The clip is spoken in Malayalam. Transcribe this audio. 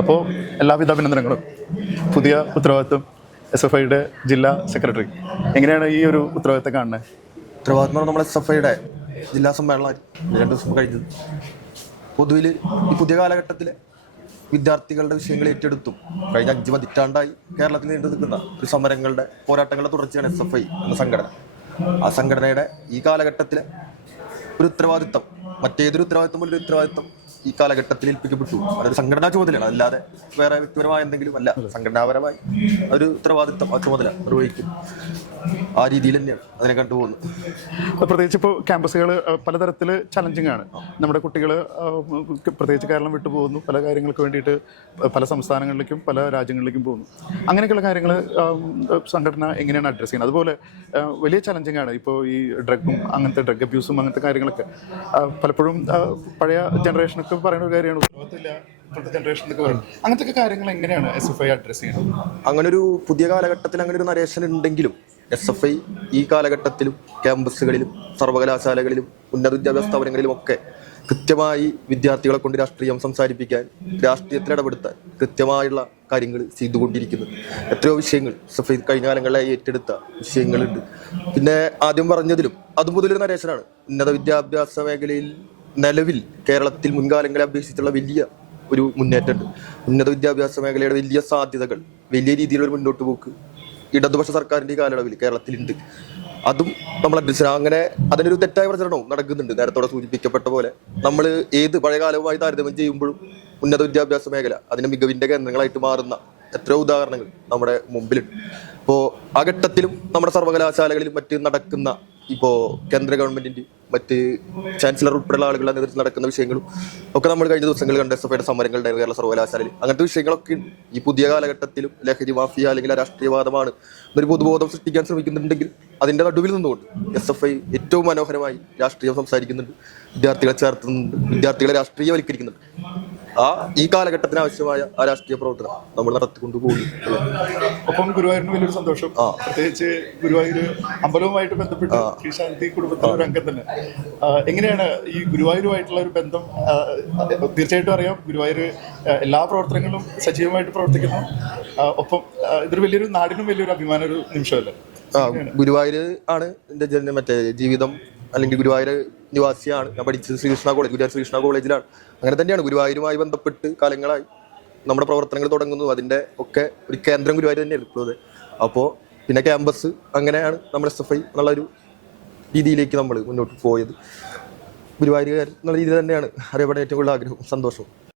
അപ്പോൾ എല്ലാവിധ അഭിനന്ദനങ്ങളും. പുതിയ ഉത്തരവാദിത്വം SFIയുടെ ജില്ലാ സെക്രട്ടറി. എങ്ങനെയാണ് ഈ ഒരു ഉത്തരവാദിത്തം കാണുന്നത്? ഉത്തരവാദിത്വം നമ്മൾ SFIയുടെ ജില്ലാ സമ്മേളനം 2 ദിവസം കഴിഞ്ഞത്. പൊതുവിൽ ഈ പുതിയ കാലഘട്ടത്തിലെ വിദ്യാർത്ഥികളുടെ വിഷയങ്ങൾ ഏറ്റെടുത്തും കഴിഞ്ഞ 5 പതിറ്റാണ്ടായി കേരളത്തിൽ നീണ്ടു നിൽക്കുന്ന ഒരു സമരങ്ങളുടെ പോരാട്ടങ്ങളുടെ തുടർച്ചയാണ് SFI എന്ന സംഘടന. ആ സംഘടനയുടെ ഈ കാലഘട്ടത്തിലെ ഒരു ഉത്തരവാദിത്തം, മറ്റേതൊരു ഉത്തരവാദിത്തം പോലൊരു ഉത്തരവാദിത്തം ഈ കാലഘട്ടത്തിൽ ഏൽപ്പിക്കപ്പെട്ടു. അതൊരു സംഘടനാ ചുമതലയാണ്, അല്ലാതെ വേറെ വ്യക്തിപരമായ എന്തെങ്കിലും അല്ല. സംഘടനാപരമായി ഒരു ഉത്തരവാദിത്തം, ആ ചുമതല നിർവഹിക്കും. ആ രീതിയിൽ തന്നെയാണ് അതിനെ കണ്ടുപോകുന്നത്. പ്രത്യേകിച്ച് ഇപ്പോൾ ക്യാമ്പസുകൾ പലതരത്തിൽ ചലഞ്ചിങ് ആണ്. നമ്മുടെ കുട്ടികൾ പ്രത്യേകിച്ച് കേരളം വിട്ടു പോകുന്നു, പല കാര്യങ്ങൾക്ക് വേണ്ടിയിട്ട് പല സംസ്ഥാനങ്ങളിലേക്കും പല രാജ്യങ്ങളിലേക്കും പോകുന്നു. അങ്ങനെയൊക്കെയുള്ള കാര്യങ്ങൾ സംഘടന എങ്ങനെയാണ് അഡ്രസ്സ് ചെയ്യുന്നത്? അതുപോലെ വലിയ ചലഞ്ചിങ് ആണ് ഇപ്പോൾ ഈ ഡ്രഗും അങ്ങനത്തെ ഡ്രഗ് അബ്യൂസും അങ്ങനത്തെ കാര്യങ്ങളൊക്കെ. പലപ്പോഴും പഴയ ജനറേഷനൊക്കെ പറയുന്ന ഒരു കാര്യമാണ്, ഉത്തരവാദിത്തമില്ല ഇപ്പോഴത്തെ ജനറേഷനൊക്കെ പറയും. അങ്ങനത്തെ കാര്യങ്ങൾ എങ്ങനെയാണ് SFI അഡ്രസ്സ് ചെയ്യുന്നത്? അങ്ങനൊരു പുതിയ കാലഘട്ടത്തിൽ അങ്ങനെ ഒരു നരേഷൻ ഉണ്ടെങ്കിലും SFI ഈ കാലഘട്ടത്തിലും ക്യാമ്പസുകളിലും സർവകലാശാലകളിലും ഉന്നത വിദ്യാഭ്യാസ സ്ഥാപനങ്ങളിലും ഒക്കെ കൃത്യമായി വിദ്യാർത്ഥികളെ കൊണ്ട് രാഷ്ട്രീയം സംസാരിപ്പിക്കാൻ, രാഷ്ട്രീയത്തിൽ ഇടപെടുത്താൻ കൃത്യമായുള്ള കാര്യങ്ങൾ ചെയ്തുകൊണ്ടിരിക്കുന്നത്. എത്രയോ വിഷയങ്ങൾ SFI കഴിഞ്ഞ കാലങ്ങളിലായി ഏറ്റെടുത്ത വിഷയങ്ങളുണ്ട്. പിന്നെ ആദ്യം പറഞ്ഞതിലും അതും മുതലൊരു നരേഷനാണ്. ഉന്നത വിദ്യാഭ്യാസ മേഖലയിൽ നിലവിൽ കേരളത്തിൽ മുൻകാലങ്ങളെ അപേക്ഷിച്ചുള്ള വലിയ ഒരു മുന്നേറ്റമുണ്ട്. ഉന്നത വിദ്യാഭ്യാസ മേഖലയുടെ വലിയ സാധ്യതകൾ, വലിയ രീതിയിലൊരു മുന്നോട്ട് പോക്ക് ഇടതുപക്ഷ സർക്കാരിൻ്റെ ഈ കാലയളവിൽ കേരളത്തിലുണ്ട്. അതും നമ്മൾ അഡ്രസ് അങ്ങനെ അതിനൊരു തെറ്റായ പ്രചരണവും നടക്കുന്നുണ്ട്. നേരത്തോടെ സൂചിപ്പിക്കപ്പെട്ട പോലെ നമ്മൾ ഏത് പഴയകാലവുമായി താരതമ്യം ചെയ്യുമ്പോഴും ഉന്നത വിദ്യാഭ്യാസ മേഖല അതിന് മികവിൻ്റെ കേന്ദ്രങ്ങളായിട്ട് മാറുന്ന എത്രയോ ഉദാഹരണങ്ങൾ നമ്മുടെ മുമ്പിലുണ്ട്. ഇപ്പോൾ ആ ഘട്ടത്തിലും നമ്മുടെ സർവകലാശാലകളിലും മറ്റ് നടക്കുന്ന ഇപ്പോൾ കേന്ദ്ര ഗവൺമെന്റിന്റെ മറ്റ് ചാൻസലർ ഉൾപ്പെടെയുള്ള ആളുകളുടെ നേതൃത്വത്തിൽ നടക്കുന്ന വിഷയങ്ങളും ഒക്കെ നമ്മൾ കഴിഞ്ഞ ദിവസങ്ങളിൽ കണ്ട SFIയുടെ സമരങ്ങളുടെ കേരള സർവകലാശാലയിൽ അങ്ങനത്തെ വിഷയങ്ങളൊക്കെ ഈ പുതിയ കാലഘട്ടത്തിലും ലഹരി മാഫിയ അല്ലെങ്കിൽ രാഷ്ട്രീയവാദമാണ് എന്നൊരു പൊതുബോധം സൃഷ്ടിക്കാൻ ശ്രമിക്കുന്നുണ്ടെങ്കിൽ അതിന്റെ നടുവിൽ നിന്നുകൊണ്ട് SFI ഏറ്റവും മനോഹരമായി രാഷ്ട്രീയം സംസാരിക്കുന്നുണ്ട്, വിദ്യാർത്ഥികളെ ചേർത്തുന്നുണ്ട്, വിദ്യാർത്ഥികളെ രാഷ്ട്രീയവൽക്കരിക്കുന്നുണ്ട്. ഈ കാലഘട്ടത്തിന് ആവശ്യമായ ആ രാഷ്ട്രീയ പ്രവർത്തനം നമ്മൾ നടത്തിക്കൊണ്ടുപോകുന്നു. ഒപ്പം ഗുരുവായൂരിന് വലിയൊരു സന്തോഷം. പ്രത്യേകിച്ച് ഗുരുവായൂർ അമ്പലവുമായിട്ട് ബന്ധപ്പെട്ട് ശ്രീശാന്തി കുടുംബത്തിലെ ഒരു അംഗം തന്നെ. എങ്ങനെയാണ് ഈ ഗുരുവായൂരുമായിട്ടുള്ള ഒരു ബന്ധം? തീർച്ചയായിട്ടും അറിയാം, ഗുരുവായൂർ എല്ലാ പ്രവർത്തനങ്ങളും സജീവമായിട്ട് പ്രവർത്തിക്കുന്നു. ഒപ്പം ഇതൊരു വലിയൊരു നാടിനും വലിയൊരു അഭിമാന ഒരു നിമിഷമല്ലേ? ഗുരുവായൂർ ആണ് എൻ്റെ മറ്റേ ജീവിതം, അല്ലെങ്കിൽ ഗുരുവായൂർ നിവാസിയാണ്. ഞാൻ പഠിച്ചത് ഗുരുവായൂർ ശ്രീകൃഷ്ണ കോളേജിലാണ്. അങ്ങനെ തന്നെയാണ് ഗുരുവായൂരുമായി ബന്ധപ്പെട്ട് കാലങ്ങളായി നമ്മുടെ പ്രവർത്തനങ്ങൾ തുടങ്ങുന്നു. അതിൻ്റെ ഒക്കെ ഒരു കേന്ദ്രം ഗുരുവായൂർ തന്നെയാണ് ഇപ്പോൾ. അപ്പോൾ പിന്നെ ക്യാമ്പസ്, അങ്ങനെയാണ് നമ്മൾ SFI എന്നുള്ള ഒരു രീതിയിലേക്ക് നമ്മൾ മുന്നോട്ട് പോയത്. ഗുരുവായൂരുകാർ എന്നുള്ള രീതിയിൽ തന്നെയാണ് അറിയപ്പെടാൻ ഏറ്റവും കൂടുതൽ ആഗ്രഹവും സന്തോഷവും.